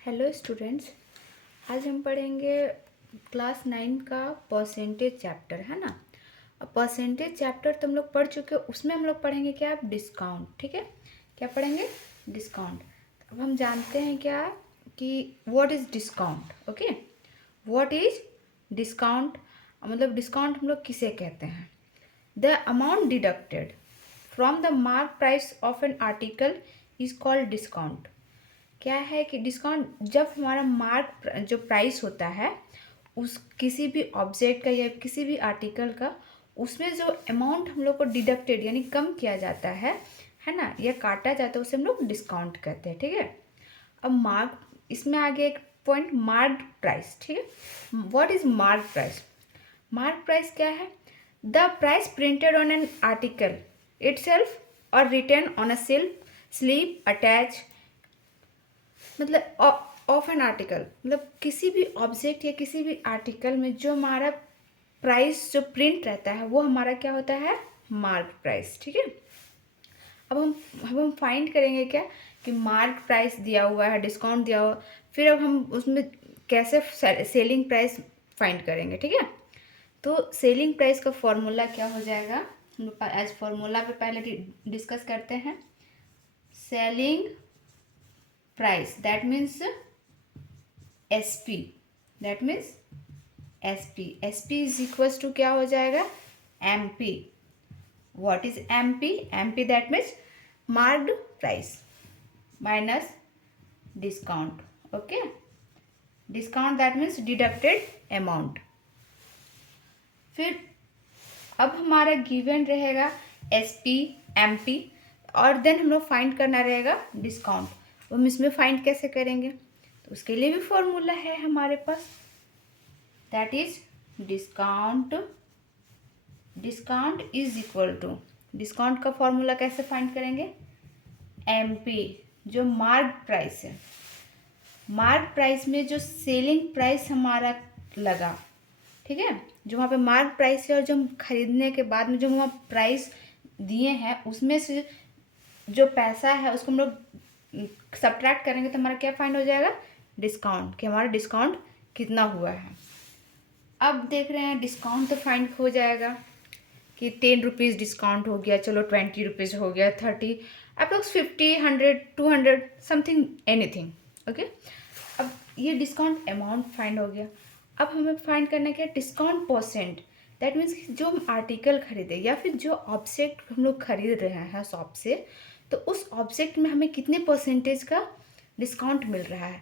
Hello students. आज हम पढ़ेंगे क्लास 9 का परसेंटेज चैप्टर, है ना। अब परसेंटेज चैप्टर तो हम लोग पढ़ चुके हैं, उसमें हम लोग पढ़ेंगे क्या, डिस्काउंट। ठीक है, क्या पढ़ेंगे, डिस्काउंट। अब हम जानते हैं क्या कि what is discount. Okay, what is discount, मतलब डिस्काउंट हम लोग किसे कहते हैं। The amount deducted from the mark price of an article is called discount. क्या है कि डिस्काउंट जब हमारा मार्क जो प्राइस होता है उस किसी भी ऑब्जेक्ट का या किसी भी आर्टिकल का, उसमें जो अमाउंट हम लोग को डिडक्टेड यानी कम किया जाता है ना, या काटा जाता है, उसे हम लोग डिस्काउंट कहते हैं। ठीक है, अब मार्क, इसमें आगे एक पॉइंट मार्क प्राइस। ठीक है, what is mark price. Mark price क्या है, the price printed on an article itself और written on a slip attach, मतलब ऑफ एन आर्टिकल, मतलब किसी भी ऑब्जेक्ट या किसी भी आर्टिकल में जो हमारा प्राइस जो प्रिंट रहता है वो हमारा क्या होता है, मार्क प्राइस। ठीक है, अब हम फाइंड करेंगे क्या कि मार्क प्राइस दिया हुआ है, डिस्काउंट दिया हुआ, फिर अब हम उसमें कैसे सेलिंग प्राइस फाइंड करेंगे। ठीक है, तो सेलिंग प्राइस का फॉर्मूला क्या हो जाएगा, हम एज फॉर्मूला पे पहले डिस्कस करते हैं। Selling price that means SP, that means SP is equals to क्या हो जाएगा, MP। What is MP that means marked price minus discount. Okay, discount that means deducted amount. फिर अब हमारा गिवन रहेगा SP MP, और देन हम लोग फाइंड करना रहेगा डिस्काउंट। हम इसमें फाइंड कैसे करेंगे, तो उसके लिए भी फॉर्मूला है हमारे पास, that is discount is equal to, discount का फॉर्मूला कैसे फाइंड करेंगे, MP, जो मार्क प्राइस है, मार्क प्राइस में जो सेलिंग प्राइस हमारा लगा, ठीक है, जो वहाँ पे मार्क प्राइस है और जो हम खरीदने के बाद में जो वहाँ प्राइस दिए हैं उसमें से जो पैसा है उसको हम लोग सब्ट्रैक्ट करेंगे तो हमारा क्या फाइंड हो जाएगा, डिस्काउंट, कि हमारा डिस्काउंट कितना हुआ है। अब देख रहे हैं डिस्काउंट तो फाइंड हो जाएगा कि 10 रुपीज़ डिस्काउंट हो गया, चलो 20 रुपीज़ हो गया, 30, अप्रोक्स 50, 100, 200 समथिंग एनीथिंग। ओके, अब ये डिस्काउंट अमाउंट फाइंड हो गया। अब हमें फाइंड करना है क्या, डिस्काउंट परसेंट, दैट मीन्स जो हम आर्टिकल खरीदे या फिर जो ऑब्जेक्ट हम लोग खरीद रहे हैं शॉप से, तो उस ऑब्जेक्ट में हमें कितने परसेंटेज का डिस्काउंट मिल रहा है,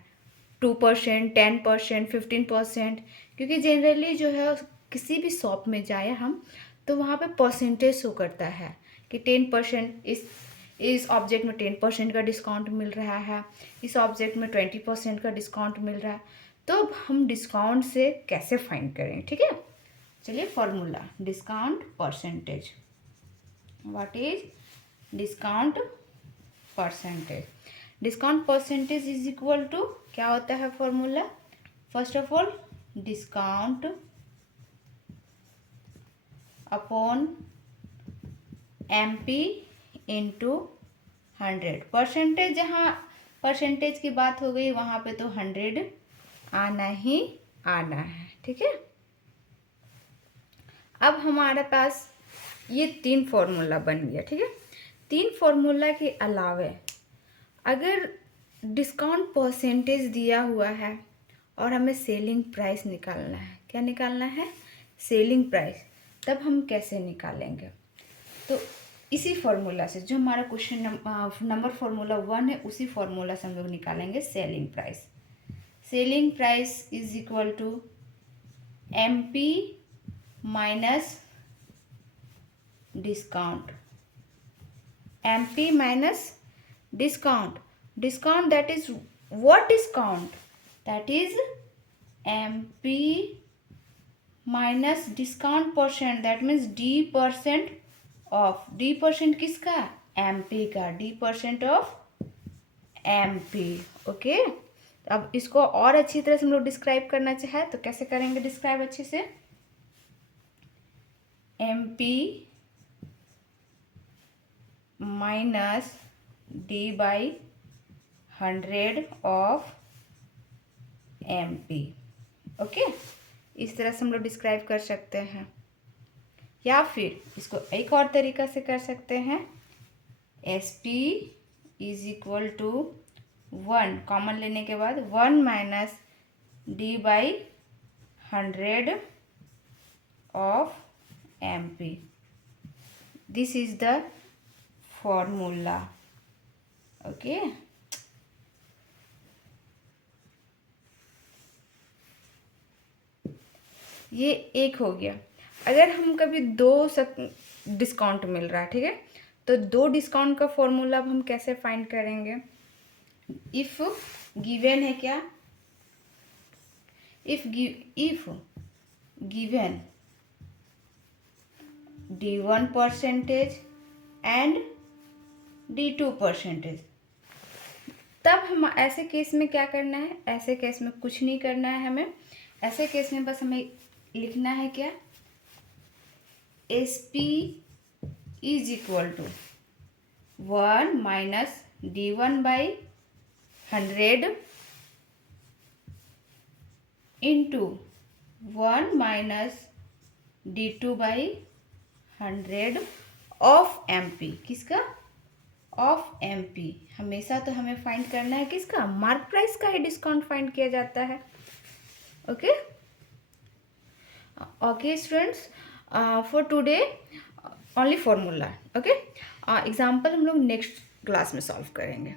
2%, 10%, 15%। क्योंकि जनरली जो है किसी भी शॉप में जाए हम तो वहाँ पे परसेंटेज शो करता है कि 10% इस ऑब्जेक्ट में 10% का डिस्काउंट मिल रहा है, इस ऑब्जेक्ट में 20% का डिस्काउंट मिल रहा है। तो अब हम डिस्काउंट से कैसे फाइंड करें, ठीक है, चलिए formula discount percentage, what is discount percentage. Discount percentage is equal to क्या होता है formula, first of all discount upon MP into 100। Percentage, जहाँ परसेंटेज की बात हो गई वहाँ पे तो 100 आना ही आना है। ठीक है, अब हमारे पास ये 3 फॉर्मूला बन गया। ठीक है, 3 फॉर्मूला के अलावे अगर डिस्काउंट परसेंटेज दिया हुआ है और हमें सेलिंग प्राइस निकालना है, क्या निकालना है, सेलिंग प्राइस, तब हम कैसे निकालेंगे, तो इसी फॉर्मूला से जो हमारा क्वेश्चन नंबर फॉर्मूला 1 है उसी फॉर्मूला से हम लोग निकालेंगे selling price. Selling price is equal to MP minus discount, MP minus discount, discount that is what discount, that is MP minus discount percent, that means D% off, D% किसका, MP का, D% off MP। Okay, अब इसको और अच्छी तरह से हम लोग डिस्क्राइब करना चाहे तो कैसे करेंगे डिस्क्राइब अच्छे से, MP minus D/100 of MP। Okay, इस तरह से हम लोग डिस्क्राइब कर सकते हैं, या फिर इसको एक और तरीका से कर सकते हैं, SP is equal to 1, common लेने के बाद 1 minus D/100 of MP। This is the formula. Okay, ये एक हो गया। अगर हम कभी डिस्काउंट मिल रहा है, ठीक है, तो 2 डिस्काउंट का फॉर्मूला अब हम कैसे फाइंड करेंगे? इफ गिवन है क्या, if given D1% and D2%, तब हम ऐसे केस में क्या करना है? ऐसे केस में कुछ नहीं करना है हमें। ऐसे केस में बस हमें लिखना है क्या, SP is equal to 1 minus D1/100 into 1 minus D2/100 of MP। किसका? Of MP। हमेशा तो हमें फाइंड करना है किसका? मार्क प्राइस का ही डिस्काउंट फाइंड किया जाता है। Okay okay students, for today only formula. Okay, example हम लोग नेक्स्ट क्लास में सॉल्व करेंगे।